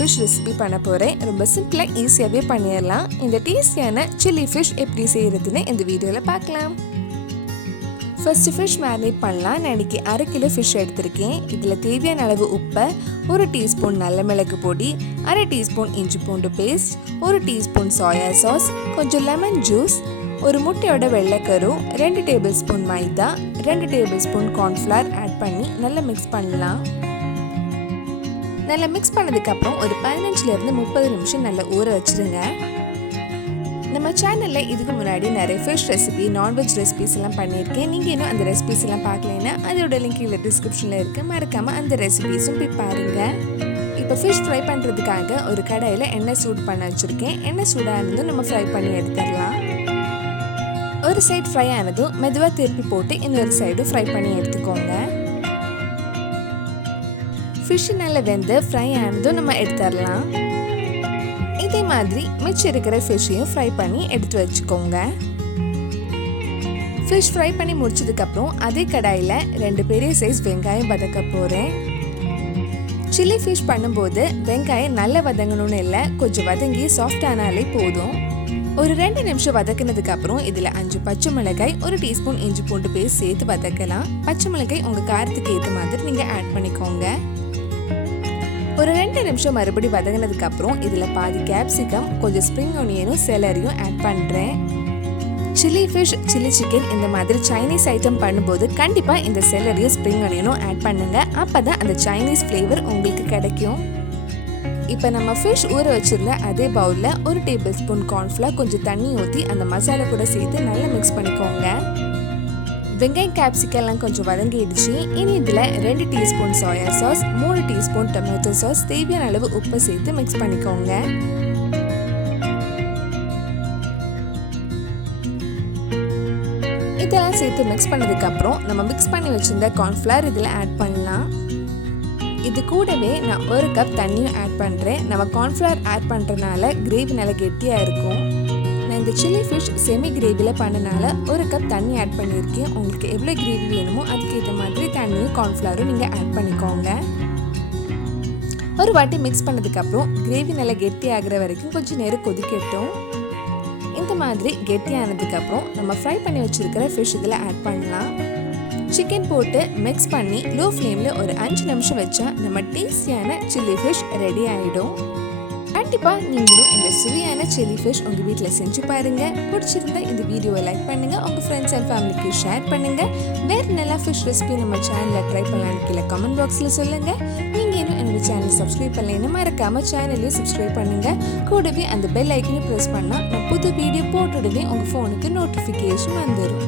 Fish recipe பண்ண போகிறேன். ரொம்ப சிம்பிளாக ஈஸியாகவே பண்ணிடலாம். இந்த டேஸ்டியான சில்லி ஃபிஷ் எப்படி செய்கிறதுன்னு இந்த வீடியோவில் பார்க்கலாம். ஃபர்ஸ்ட் ஃபிஷ் மேரினேட் பண்ணலாம். நான் இன்றைக்கி 1/2 கிலோ ஃபிஷ் எடுத்திருக்கேன். இதில் தேவையான அளவு உப்பு, 1 டீஸ்பூன் நல்ல மிளகு பொடி, 1/2 டீஸ்பூன் இஞ்சி பூண்டு பேஸ்ட், 1 டீஸ்பூன் சோயா சாஸ், கொஞ்சம் லெமன் ஜூஸ், ஒரு முட்டையோட வெள்ளைக்கரு, 2 டேபிள் ஸ்பூன் மைதா, 2 டேபிள் ஸ்பூன் கார்ன்ஃப்ளவர் ஆட் பண்ணி நல்லா மிக்ஸ் பண்ணலாம். நல்லா மிக்ஸ் பண்ணதுக்கப்புறம் ஒரு 15லேருந்து 30 நிமிஷம் நல்லா ஊற வச்சுருங்க. நம்ம சேனலில் இதுக்கு முன்னாடி நிறைய ஃபிஷ் ரெசிபி, நான்வெஜ் ரெசிபிஸ் எல்லாம் பண்ணியிருக்கேன். நீங்கள் இன்னும் அந்த ரெசிபிஸ் எல்லாம் பார்க்கலைன்னா அதோட லிங்க் இல்லை டிஸ்கிரிப்ஷனில் இருக்குது. மறக்காமல் அந்த ரெசிபிஸும் போய் பாருங்கள். இப்போ ஃபிஷ் ஃப்ரை பண்ணுறதுக்காக ஒரு கடாயில் எண்ணெய் சூடு பண்ண வச்சுருக்கேன். எண்ணெய் சூடாக இருந்தும் நம்ம ஃப்ரை பண்ணி எடுத்துடலாம். ஒரு சைடு ஃப்ரை ஆனதும் மெதுவாக திருப்பி போட்டு இன்னொரு சைடும் ஃப்ரை பண்ணி எடுத்துக்கோங்க. ஃபிஷ் நல்லா வெந்து ஃப்ரை ஆனதும் நம்ம எடுத்துடலாம். இதே மாதிரி மிச்சம் இருக்கிற ஃபிஷ்ஷையும் ஃப்ரை பண்ணி எடுத்து வச்சுக்கோங்க. ஃபிஷ் ஃப்ரை பண்ணி முடிச்சதுக்கப்புறம் அதே கடாயில் 2 பெரிய சைஸ் வெங்காயம் வதக்க போகிறேன். சில்லி ஃபிஷ் பண்ணும்போது வெங்காயம் நல்லா வதங்கணும்னு இல்லை, கொஞ்சம் வதங்கி சாஃப்ட் ஆனாலே போதும். ஒரு 2 நிமிஷம் வதக்கினதுக்கு அப்புறம் இதில் 5 பச்சை மிளகாய், 1 டீஸ்பூன் இஞ்சி பூண்டு பேஸ்ட் சேர்த்து வதக்கலாம். பச்சை மிளகாய் உங்கள் காரத்துக்கு ஏற்ற மாதிரி நீங்கள் ஆட் பண்ணிக்கோங்க. ஒரு 2 நிமிஷம் மறுபடியும் வதங்கினதுக்கு அப்புறம் இதில் பாதி கேப்சிகம், கொஞ்சம் ஸ்ப்ரிங் ஆனியனும் செலரியும் ஆட் பண்ணுறேன். சில்லி ஃபிஷ், சில்லி சிக்கன் இந்த மாதிரி சைனீஸ் ஐட்டம் பண்ணும்போது கண்டிப்பாக இந்த செலரியும் ஸ்ப்ரிங் ஆனியனும் ஆட் பண்ணுங்கள். அப்போ தான் அந்த சைனீஸ் ஃப்ளேவர் உங்களுக்கு கிடைக்கும். இப்போ நம்ம ஃபிஷ் ஊற வச்சுருந்த அதே பவுலில் 1 டேபிள் ஸ்பூன் கார்ன்ஃப்ளவர் கொஞ்சம் தண்ணி ஊற்றி அந்த மசாலா கூட சேர்த்து நல்லா மிக்ஸ் பண்ணிக்கோங்க. வெங்காயம் கேப்சிகம் எல்லாம் கொஞ்சம் வதங்கிடுச்சு. இனி இதில் 2 teaspoon soya sauce, 3 teaspoon tomato sauce, தேவையான அளவு உப்பு சேர்த்து மிக்ஸ் பண்ணிக்கோங்க. இதெல்லாம் சேர்த்து மிக்ஸ் பண்ணதுக்கப்புறம் நம்ம மிக்ஸ் பண்ணி வச்சுருந்த கார்ன்ஃப்ளவர் இதில் ஆட் பண்ணலாம். இது கூடவே நான் 1 கப் தண்ணியும் ஆட் பண்ணுறேன். நம்ம கார்ன்ஃப்ளவர் ஆட் பண்ணுறதுனால கிரேவி நல்லா கெட்டியாக இருக்கும். நான் இந்த சில்லி ஃபிஷ் செமி கிரேவியில் பண்ணனால 1 கப் தண்ணி ஆட் பண்ணியிருக்கேன். உங்களுக்கு எவ்வளோ கிரேவி வேணுமோ அதுக்கேற்ற மாதிரி தண்ணியும் கார்ன்ஃப்ளவரும் நீங்கள் ஆட் பண்ணிக்கோங்க. ஒரு வாட்டி மிக்ஸ் பண்ணதுக்கப்புறம் கிரேவி நல்லா கெட்டி ஆகிற வரைக்கும் கொஞ்சம் நேரம் கொதிக்கட்டும். இந்த மாதிரி கெட்டியானதுக்கப்புறம் நம்ம ஃப்ரை பண்ணி வச்சுருக்கிற ஃபிஷ் இதில் ஆட் பண்ணலாம். சிக்கன் போட்டு மிக்ஸ் பண்ணி லோ ஃப்ளேமில் ஒரு 5 நிமிஷம் வச்சா நம்ம டேஸ்டியான சில்லி ஃபிஷ் ரெடி ஆகிடும். கண்டிப்பாக நீங்களும் இந்த சுவையான சில்லி ஃபிஷ் உங்கள் வீட்டில் செஞ்சு பாருங்கள். பிடிச்சிருந்தா இந்த வீடியோவை லைக் பண்ணுங்கள், உங்கள் ஃப்ரெண்ட்ஸ் அண்ட் ஃபேமிலிக்கு ஷேர் பண்ணுங்கள். வேறு நல்லா ஃபிஷ் ரெசிபி நம்ம சேனலில் ட்ரை பண்ணலான்னு கீழே கமெண்ட் பாக்ஸில் சொல்லுங்கள். நீங்கள் இன்னும் என்னோட சேனல் சப்ஸ்கிரைப் பண்ணலைன்னா மறக்காமல் சேனலையும் சப்ஸ்கிரைப் பண்ணுங்கள். கூடவே அந்த பெல் ஐக்கனையும் ப்ரெஸ் பண்ணால் நான் புது வீடியோ போட்டுடனே உங்கள் ஃபோனுக்கு நோட்டிஃபிகேஷன் வந்துடும்.